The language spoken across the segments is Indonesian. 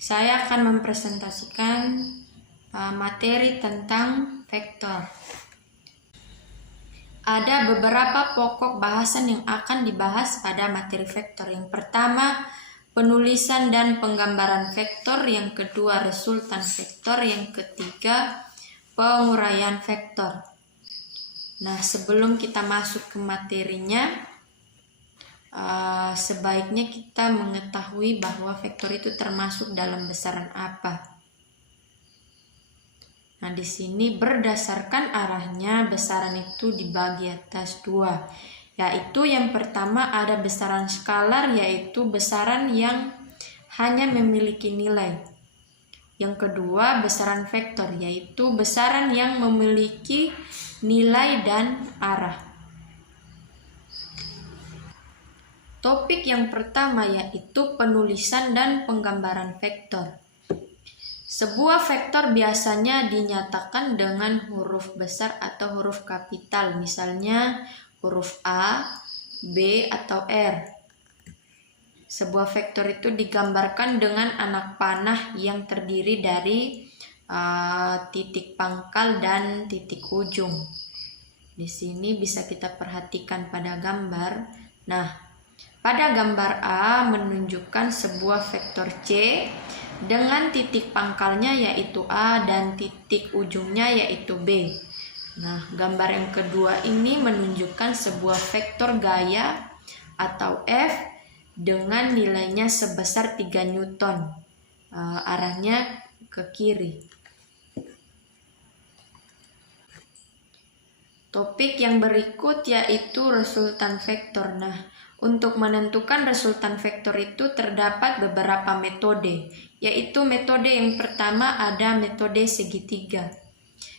Saya akan mempresentasikan materi tentang vektor. Ada beberapa pokok bahasan yang akan dibahas pada materi vektor. Yang pertama, penulisan dan penggambaran vektor. Yang kedua, resultan vektor. Yang ketiga, penguraian vektor. Nah, sebelum kita masuk ke materinya, sebaiknya kita mengetahui bahwa vektor itu termasuk dalam besaran apa. Nah, di sini berdasarkan arahnya besaran itu dibagi atas dua, yaitu yang pertama ada besaran skalar, yaitu besaran yang hanya memiliki nilai. Yang kedua besaran vektor, yaitu besaran yang memiliki nilai dan arah. Topik yang pertama yaitu penulisan dan penggambaran vektor. Sebuah vektor biasanya dinyatakan dengan huruf besar atau huruf kapital, misalnya huruf A, B, atau R. Sebuah vektor itu digambarkan dengan anak panah yang terdiri dari titik pangkal dan titik ujung. Di sini bisa kita perhatikan pada gambar. Nah, pada gambar A menunjukkan sebuah vektor C dengan titik pangkalnya yaitu A dan titik ujungnya yaitu B. Nah, gambar yang kedua ini menunjukkan sebuah vektor gaya atau F dengan nilainya sebesar 3 Newton. Arahnya ke kiri. Topik yang berikut yaitu resultan vektor. Nah, untuk menentukan resultan vektor itu terdapat beberapa metode, yaitu metode yang pertama ada metode segitiga.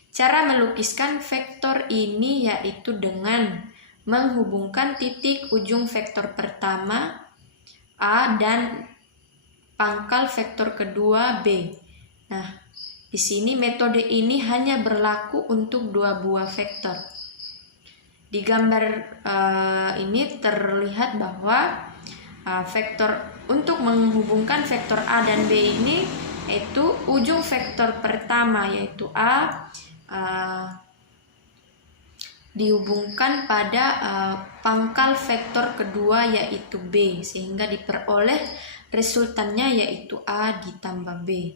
Cara melukiskan vektor ini yaitu dengan menghubungkan titik ujung vektor pertama A dan pangkal vektor kedua B. Nah, di sini metode ini hanya berlaku untuk dua buah vektor. Di gambar ini terlihat bahwa vektor untuk menghubungkan vektor A dan B ini yaitu ujung vektor pertama yaitu A dihubungkan pada pangkal vektor kedua yaitu B, sehingga diperoleh resultannya yaitu A ditambah B.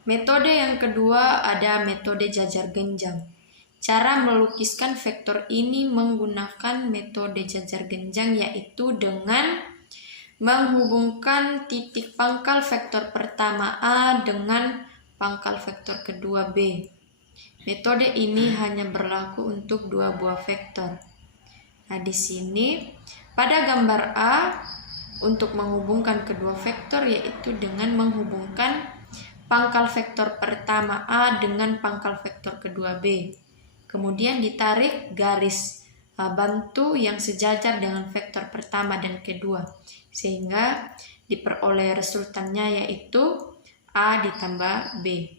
Metode yang kedua ada metode jajar genjang. Cara melukiskan vektor ini menggunakan metode jajar genjang yaitu dengan menghubungkan titik pangkal vektor pertama A dengan pangkal vektor kedua B. Metode ini hanya berlaku untuk dua buah vektor. Nah, di sini pada gambar A untuk menghubungkan kedua vektor yaitu dengan menghubungkan pangkal vektor pertama A dengan pangkal vektor kedua B. Kemudian ditarik garis bantu yang sejajar dengan vektor pertama dan kedua, sehingga diperoleh resultannya yaitu A ditambah B.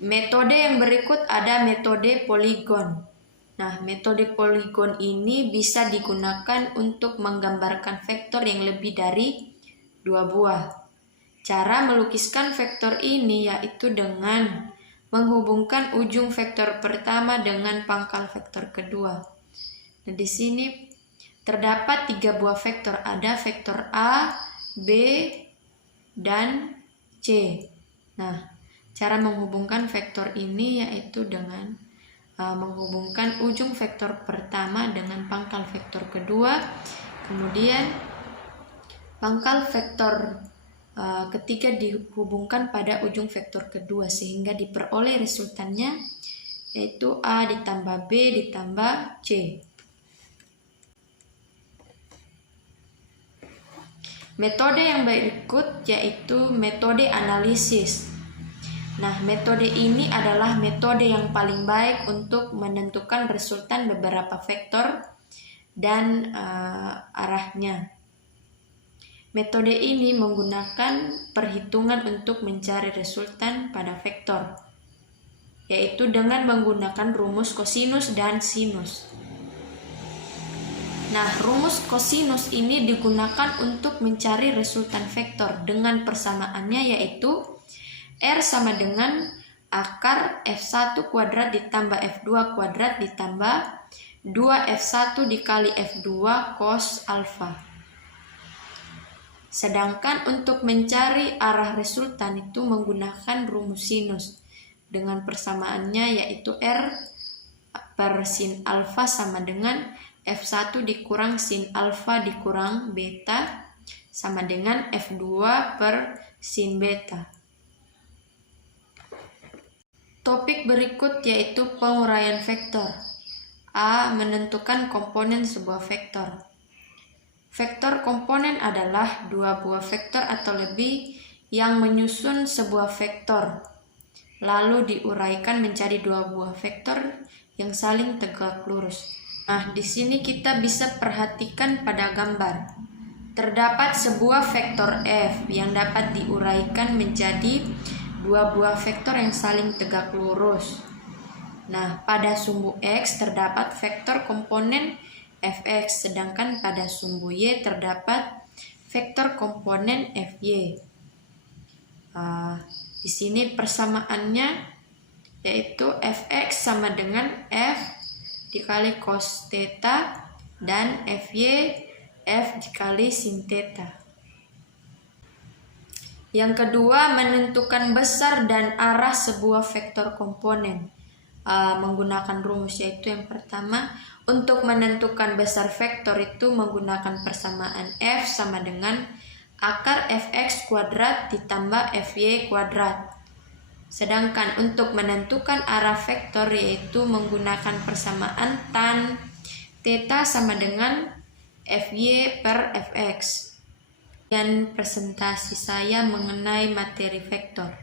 Metode yang berikut ada metode poligon. Nah, metode poligon ini bisa digunakan untuk menggambarkan vektor yang lebih dari dua buah. Cara melukiskan vektor ini yaitu dengan menghubungkan ujung vektor pertama dengan pangkal vektor kedua. Nah, di sini terdapat 3 buah vektor, ada vektor A, B, dan C. Nah, cara menghubungkan vektor ini yaitu dengan menghubungkan ujung vektor pertama dengan pangkal vektor kedua, kemudian pangkal vektor ketiga dihubungkan pada ujung vektor kedua, sehingga diperoleh resultannya yaitu A ditambah B ditambah C. Metode yang berikut yaitu metode analisis. Nah, metode ini adalah metode yang paling baik untuk menentukan resultan beberapa vektor dan arahnya. Metode ini menggunakan perhitungan untuk mencari resultan pada vektor, yaitu dengan menggunakan rumus kosinus dan sinus. Nah, rumus kosinus ini digunakan untuk mencari resultan vektor dengan persamaannya yaitu R sama dengan akar F1 kuadrat ditambah F2 kuadrat ditambah 2F1 dikali F2 cos alfa. Sedangkan untuk mencari arah resultan itu menggunakan rumus sinus dengan persamaannya yaitu R per sin alfa sama dengan F1 dikurang sin alfa dikurang beta sama dengan F2 per sin beta. Topik berikut yaitu penguraian vektor. A. Menentukan komponen sebuah vektor. Vektor komponen adalah dua buah vektor atau lebih yang menyusun sebuah vektor, lalu diuraikan menjadi dua buah vektor yang saling tegak lurus. Nah, di sini kita bisa perhatikan pada gambar. Terdapat sebuah vektor F yang dapat diuraikan menjadi dua buah vektor yang saling tegak lurus. Nah, pada sumbu X terdapat vektor komponen Fx, sedangkan pada sumbu Y terdapat vektor komponen Fy. Di sini persamaannya yaitu Fx sama dengan F dikali cos theta dan Fy F dikali sin theta. Yang kedua, menentukan besar dan arah sebuah vektor komponen menggunakan rumus, yaitu yang pertama, untuk menentukan besar vektor itu menggunakan persamaan F sama dengan akar Fx kuadrat ditambah Fy kuadrat. Sedangkan untuk menentukan arah vektor yaitu menggunakan persamaan tan theta sama dengan Fy per Fx. Dan presentasi saya mengenai materi vektor.